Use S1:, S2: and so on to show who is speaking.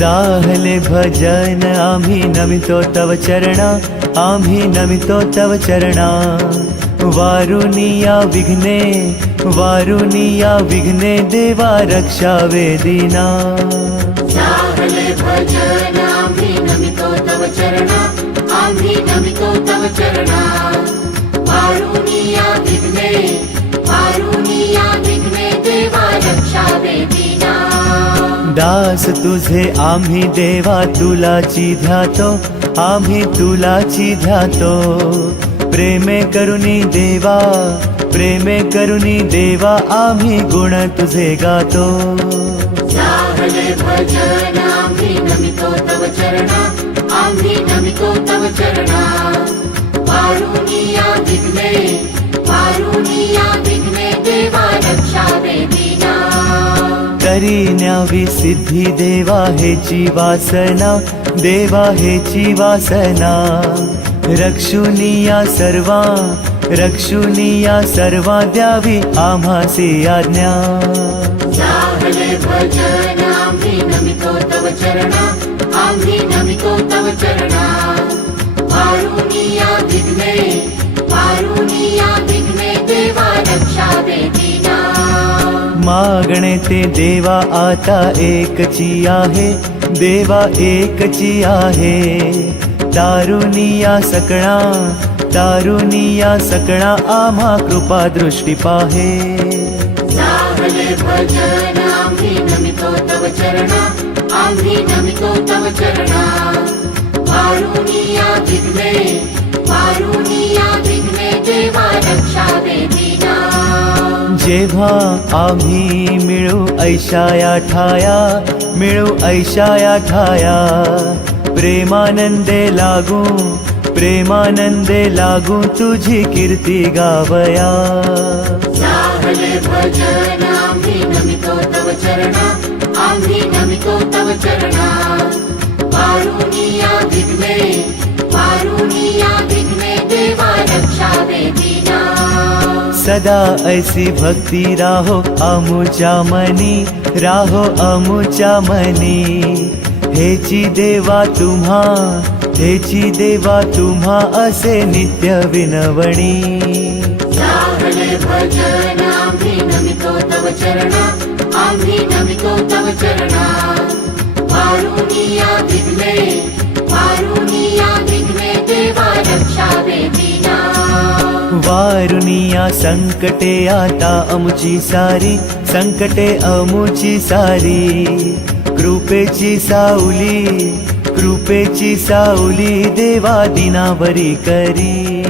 S1: जाहले भजन आम्ही नमितो तव चरणा आम्ही नमितो तव चरणा। वारुनिया विघ्ने वारुनिया विघ्ने देवा रक्षा वेदिना।
S2: भजन आम्ही नमितो तव चरणा आम्ही नमितो तव चरणा
S1: दास तुझे आम्ही देवा तुलाची ध्यातो आम्ही तुलाची ध्यातो. प्रेमे करुणी देवा प्रेमे करुणी देवा आम्ही गुण तुझे गातो.
S2: भजन आम्ही नमितो तव चरणा आम्ही नमितो तव चरणा. पारुनिया विघ्ने पारुनिया
S1: तरी न्यावी सिद्धी देवा हेची वासना देवा हेची वासना. रक्षुनिया सर्वा रक्षुनिया सर्वा द्यावी आम्हासी आज्ञा.
S2: आम्ही नमितो तव चरणा आम्ही नमितो तव चरणा. पारुनिया विघ्ने
S1: ते देवा आता एकची आहे देवा एकची आहे दारुनिया सकळा दारुनिया सकळा आम्हा कृपा दृष्टी पाहे।
S2: भजन आम्ही नमितो तव चरणा आम्ही नमितो
S1: जेव्हा आम्ही मिळू ऐशाया ठाया मिळू ऐशाया ठाया. प्रेमानंदे लागू प्रेमानंदे लागू तुझी कीर्ती गावया.
S2: भजन आम्ही नमितो तव चरणा आम्ही नमितो तव चरणा.
S1: सदा ऐसी भक्ति राहो अमुचा मनी, राहो अमुचा मनी। हेची देवा, तुम्हा हेची देवा, तुम्हा असे नित्य विनवणी।
S2: चरणा, आम्ही नमितो तव चरणा।
S1: वारुनिया संकटे आता अमुची सारी संकटे अमुची सारी. कृपेची सावली कृपेची सावली देवा दिनावरी करी.